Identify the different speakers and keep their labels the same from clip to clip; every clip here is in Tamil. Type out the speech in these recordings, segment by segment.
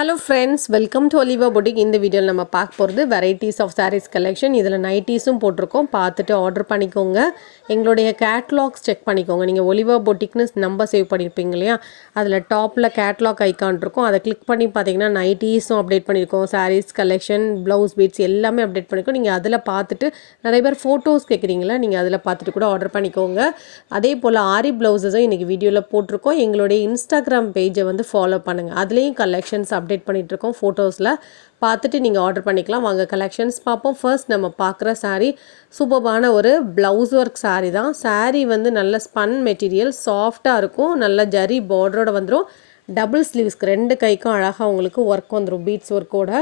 Speaker 1: Hello friends welcome to Oliva boutique இந்த வீடியோவில் நம்ம பார்க்க போகிறது வெரைட்டிஸ் ஆஃப் சாரீஸ் கலெக்ஷன் இதில் நைட்டிஸும் போட்டிருக்கோம். பார்த்துட்டு ஆர்டர் பண்ணிக்கோங்க. எங்களுடைய கேட்லாக்ஸ் செக் பண்ணிக்கோங்க. நீங்கள் ஒலிவா பொட்டிக்னு நம்பர் சேவ் பண்ணியிருப்பீங்க இல்லையா? அதில் டாப்பில் கேட்லாக் ஐக்கான் இருக்கும். அதை கிளிக் பண்ணி பார்த்தீங்கன்னா நைட்டிஸும் அப்டேட் பண்ணியிருக்கோம் சாரீஸ் கலெக்ஷன் ப்ளவுஸ் பீட்ஸ் எல்லாமே அப்டேட் பண்ணியிருக்கோம் நீங்கள் அதில் பார்த்துட்டு நிறைய பேர் ஃபோட்டோஸ் கேட்குறீங்களா நீங்கள் அதில் பார்த்துட்டு கூட ஆர்டர் பண்ணிக்கோங்க. அதே போல் ஆரி ப்ளவுஸஸும் இன்றைக்கி வீடியோவில் போட்டிருக்கோம். எங்களுடைய இன்ஸ்டாகிராம் பேஜை வந்து ஃபாலோ பண்ணுங்கள் அதுலேயும் கலெக்ஷன்ஸ் அப்டேட் பண்ணிகிட்ருக்கோம் ஃபோட்டோஸில் பார்த்துட்டு நீங்கள் ஆர்டர் பண்ணிக்கலாம். வாங்க கலெக்ஷன்ஸ் பார்ப்போம். ஃபர்ஸ்ட் நம்ம பார்க்குற சாரீ சூப்பர்பான ஒரு ப்ளவுஸ் ஒர்க் சாரீ தான். சாரீ வந்து நல்ல ஸ்பன் மெட்டீரியல் சாஃப்டாக இருக்கும். நல்ல ஜரி பார்டரோட வந்துடும் டபுள் ஸ்லீவ்ஸ்க்கு ரெண்டு கைக்கும் அழகாக உங்களுக்கு ஒர்க் வந்துடும் பீட்ஸ் ஒர்க்கோட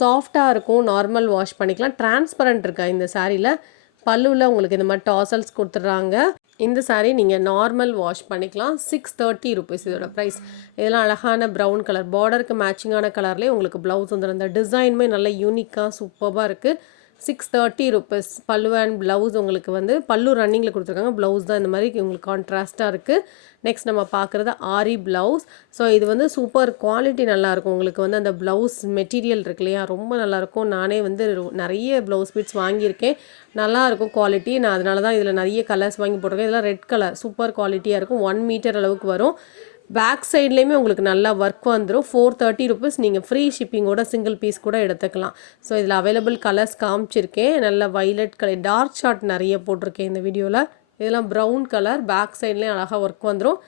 Speaker 1: சாஃப்டாக இருக்கும். நார்மல் வாஷ் பண்ணிக்கலாம். டிரான்ஸ்பரண்ட் இருக்கா இந்த சாரியில் பல்லுவில் உங்களுக்கு இந்த மாதிரி டாசல்ஸ் கொடுத்துட்றாங்க. இந்த சாரீ நீங்கள் நார்மல் வாஷ் பண்ணிக்கலாம். சிக்ஸ் தேர்ட்டி ருபீஸ் இதோட ப்ரைஸ் இதெல்லாம் அழகான ப்ரௌன் கலர் பார்டருக்கு மேட்சிங்கான கலர்லேயே உங்களுக்கு ப்ளவுஸ் வந்துடும் இந்த டிசைனுமே நல்ல யூனிக்காக சூப்பராக இருக்குது six thirty rupees pallu and blouse உங்களுக்கு வந்து பல்லு ரன்னிங்கில் கொடுத்துருக்காங்க. ப்ளவுஸ் தான் இந்த மாதிரி உங்களுக்கு கான்ட்ராஸ்ட்டாக இருக்குது நெக்ஸ்ட் நம்ம பார்க்குறது ஆரி ப்ளவுஸ் ஸோ இது வந்து சூப்பர் குவாலிட்டி நல்லாயிருக்கும் உங்களுக்கு வந்து அந்த ப்ளவுஸ் மெட்டீரியல் இருக்கு இல்லையா? ரொம்ப நல்லாயிருக்கும் நானே வந்து நிறைய ப்ளவுஸ் பீட்ஸ் வாங்கியிருக்கேன். நல்லாயிருக்கும் குவாலிட்டி நான் அதனால தான் இதில் நிறைய கலர்ஸ் வாங்கி போட்டிருக்கேன். இதெல்லாம் ரெட் கலர் சூப்பர் குவாலிட்டியாக இருக்கும். ஒன் மீட்டர் அளவுக்கு வரும். பேக் சைட்லேயுமே உங்களுக்கு நல்லா ஒர்க் வந்துடும் ஃபோர் தேர்ட்டி ருபீஸ் நீங்கள் ஃப்ரீ ஷிப்பிங்கோட சிங்கிள் பீஸ் கூட எடுத்துக்கலாம். ஸோ இதில் அவைலபிள் கலர்ஸ் காமிச்சிருக்கேன். நல்ல வைலட் கலர் டார்க் ஷார்ட் நிறைய போட்டிருக்கேன் இந்த வீடியோவில் இதெல்லாம் ப்ரௌன் கலர் பேக் சைட்லேயும் அழகாக ஒர்க் வந்துடும்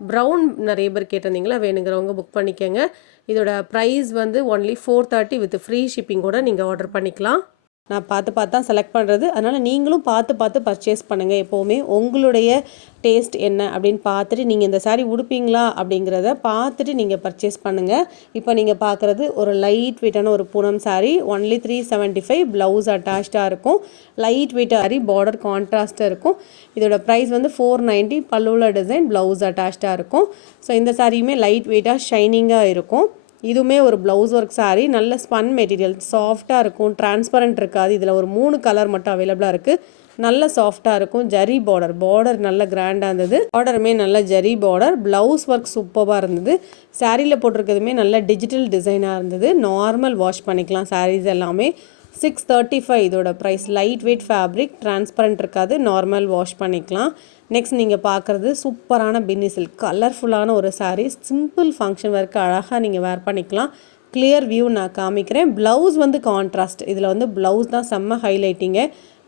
Speaker 1: ப்ரௌன் நிறைய பேர் கேட்டிருந்தீங்களா? வேணுங்கிறவங்க புக் பண்ணிக்கோங்க. இதோட ப்ரைஸ் வந்து only four thirty with free ஷிப்பிங்கோட நீங்கள் ஆர்டர் பண்ணிக்கலாம். நான் பார்த்து பார்த்து தான் செலக்ட் பண்ணுறது அதனால் நீங்களும் பார்த்து பார்த்து பர்ச்சேஸ் பண்ணுங்கள் எப்போவுமே உங்களுடைய டேஸ்ட் என்ன அப்படின்னு பார்த்துட்டு நீங்கள் இந்த சாரீ உடுப்பீங்களா அப்படிங்கிறத பார்த்துட்டு நீங்கள் பர்ச்சேஸ் பண்ணுங்கள் இப்போ நீங்கள் பார்க்குறது ஒரு லைட் வெயிட்டான ஒரு Poonam sari only three seventy five blouse அட்டாச்சாக இருக்கும். லைட் வெயிட் சாரீ பார்டர் கான்ட்ராஸ்ட்டாக இருக்கும். இதோட ப்ரைஸ் வந்து ஃபோர் நைன்ட்டி பல்லுவில் டிசைன் ப்ளவுஸ் அட்டாச்சாக இருக்கும். ஸோ இந்த சாரியுமே லைட் வெயிட்டாக ஷைனிங்காக இருக்கும். இதுவுமே ஒரு ப்ளவுஸ் ஒர்க் சாரீ நல்ல ஸ்பன் மெட்டீரியல் சாஃப்டாக இருக்கும். டிரான்ஸ்பரண்ட் இருக்காது. இதில் ஒரு மூணு கலர் மட்டும் அவைலபிளாக இருக்குது நல்ல சாஃப்டாக இருக்கும். ஜரி பார்டர் பார்டர் நல்ல கிராண்டாக இருந்தது. பார்டருமே நல்ல ஜரி பார்டர் ப்ளவுஸ் ஒர்க் சூப்பராக இருந்தது. சாரியில் போட்டிருக்கிறதுமே நல்ல டிஜிட்டல் டிசைனாக இருந்தது. நார்மல் வாஷ் பண்ணிக்கலாம். சாரீஸ் எல்லாமே. சிக்ஸ் தேர்ட்டி ஃபைவ் இதோட price light weight fabric transparent இருக்காது. நார்மல் வாஷ் பண்ணிக்கலாம். நெக்ஸ்ட் நீங்கள் பார்க்குறது சூப்பரான பின்னி சில்க் கலர்ஃபுல்லான ஒரு சாரீ சிம்பிள் ஃபங்க்ஷன் ஒர்க்கு அழகாக நீங்கள் வேர் பண்ணிக்கலாம். கிளியர் வியூ நான் காமிக்கிறேன். ப்ளவுஸ் வந்து கான்ட்ராஸ்ட் இதில் வந்து ப்ளவுஸ் தான் செம்ம ஹைலைட்டிங்க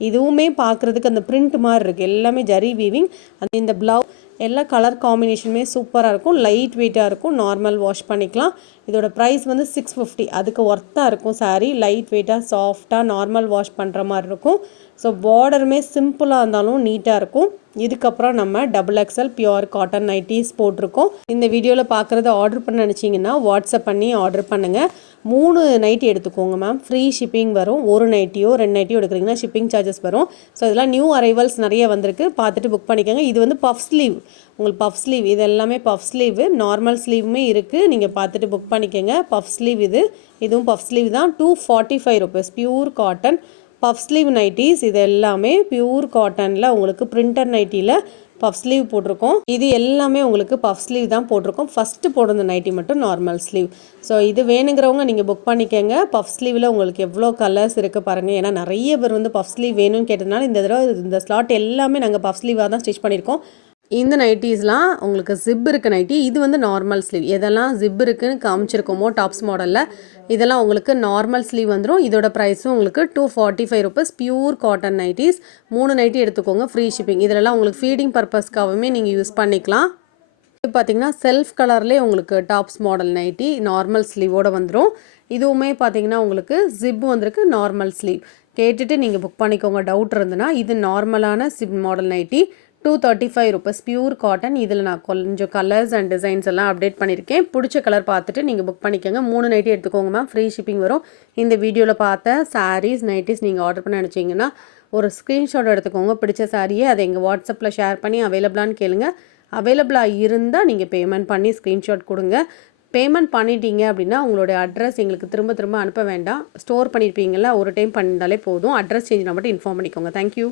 Speaker 1: இதுவுமே பார்க்குறதுக்கு அந்த பிரிண்ட் மாதிரி இருக்குது எல்லாமே ஜரி வீவிங் அந்த இந்த ப்ளவு எல்லா கலர் காம்பினேஷனுமே சூப்பராக இருக்கும். லைட் வெயிட்டாக இருக்கும். நார்மல் வாஷ் பண்ணிக்கலாம். இதோட ப்ரைஸ் வந்து சிக்ஸ் ஃபிஃப்டி அதுக்கு ஒர்த்தாக இருக்கும் சாரீ லைட் வெயிட்டாக சாஃப்டாக நார்மல் வாஷ் பண்ணுற மாதிரி இருக்கும். ஸோ பார்டருமே சிம்பிளாக இருந்தாலும் நீட்டாக இருக்கும். இதுக்கப்புறம் நம்ம double XL pure cotton nighties போட்டிருக்கோம். இந்த வீடியோவில் பார்க்குறத ஆர்டர் பண்ண நினச்சிங்கன்னா வாட்ஸ்அப் பண்ணி ஆர்டர் பண்ணுங்கள் மூணு நைட்டி எடுத்துக்கோங்க மேம் ஃப்ரீ ஷிப்பிங் வரும். ஒரு நைட்டியோ ரெண்டு நைட்டியோ எடுக்கிறீங்கன்னா ஷிப்பிங் சார்ஜஸ் வரும். ஸோ இதெல்லாம் நியூ அரைவல்ஸ் நிறைய வந்திருக்கு. பார்த்துட்டு புக் பண்ணிக்கோங்க. இது வந்து பஃப் ஸ்லீவ் உங்களுக்கு பஃப் ஸ்லீவ் இது எல்லாமே பஃப் ஸ்லீவ் நார்மல் ஸ்லீவுமே இருக்குது நீங்கள் பார்த்துட்டு புக் பண்ணிக்கோங்க. பஃப் ஸ்லீவ் இது. இதுவும் பஃப் ஸ்லீவ் தான். Two forty five rupees pure cotton puff sleeve nighties இது எல்லாமே பியூர் காட்டனில் உங்களுக்கு பிரிண்டர் நைட்டியில் பஃப் ஸ்லீவ் போட்டிருக்கோம். இது எல்லாமே உங்களுக்கு பஃப் ஸ்லீவ் தான் போட்டிருக்கோம். ஃபஸ்ட்டு போடுற நைட்டி மட்டும் நார்மல் ஸ்லீவ் ஸோ இது வேணுங்கிறவங்க நீங்கள் புக் பண்ணிக்கோங்க. பஃப் ஸ்லீவில் உங்களுக்கு எவ்வளோ கலர்ஸ் இருக்குது பாருங்கள் ஏன்னா நிறைய பேர் வந்து பஃப் ஸ்லீவ் வேணும்னு கேட்டதுனால இந்த தடவை இந்த ஸ்லாட் எல்லாமே நாங்கள் பஃப் ஸ்லீவாக தான் ஸ்டிச் பண்ணியிருக்கோம். இந்த நைட்டிஸ்லாம் உங்களுக்கு ஜிப் இருக்க நைட்டி இது வந்து நார்மல் ஸ்லீவ் எதெல்லாம் ஜிப் இருக்குன்னு காமிச்சிருக்கோமோ டாப்ஸ் மாடலில் இதெல்லாம் உங்களுக்கு நார்மல் ஸ்லீவ் வந்துடும் இதோட ப்ரைஸும் உங்களுக்கு two forty five rupees pure cotton nighties மூணு நைட்டி எடுத்துக்கோங்க ஃப்ரீ ஷிப்பிங் இதிலலாம் உங்களுக்கு ஃபீடிங் பர்பஸ்க்காகவுமே நீங்கள் யூஸ் பண்ணிக்கலாம். இது பார்த்தீங்கன்னா செல்ஃப் கலர்லேயே உங்களுக்கு டாப்ஸ் மாடல் நைட்டி நார்மல் ஸ்லீவோடு வந்துடும் இதுவுமே பார்த்தீங்கன்னா உங்களுக்கு ஜிப் வந்திருக்கு நார்மல் ஸ்லீவ் கேட்டுட்டு நீங்கள் புக் பண்ணிக்கோங்க. டவுட் இருந்ததுன்னா இது நார்மலான zip model nighty two thirty five rupees pure cotton இதில் நான் கொஞ்சம் கலர்ஸ் அண்ட் டிசைன்ஸ் எல்லாம் அப்டேட் பண்ணியிருக்கேன். பிடிச்ச கலர் பார்த்துட்டு நீங்கள் புக் பண்ணிக்கோங்க. மூணு நைட்டி எடுத்துக்கோங்க மேம் ஃப்ரீ ஷிப்பிங் வரும். இந்த வீடியோவில் பார்த்த சாரீஸ் நைட்டிஸ் நீங்கள் ஆர்டர் பண்ண நினச்சிங்கன்னா ஒரு ஸ்க்ரீன்ஷாட் எடுத்துக்கோங்க. பிடிச்ச சாரியை அதை எங்கள் வாட்ஸ்அப்பில் ஷேர் பண்ணி அவைலபிளான்னு கேளுங்க. அவைலபிளாக இருந்தால் நீங்கள் பேமெண்ட் பண்ணி ஸ்க்ரீன்ஷாட் கொடுங்க. பேமெண்ட் பண்ணிட்டீங்க அப்படின்னா உங்களுடைய அட்ரஸ் எங்களுக்கு திரும்ப திரும்ப அனுப்ப வேண்டாம். ஸ்டோர் பண்ணியிருப்பீங்களா ஒரு டைம் பண்ணாலே போதும். அட்ரஸ் சேஞ்ச்னா மட்டும் இன்ஃபார்ம் பண்ணிக்கோங்க. தேங்க்யூ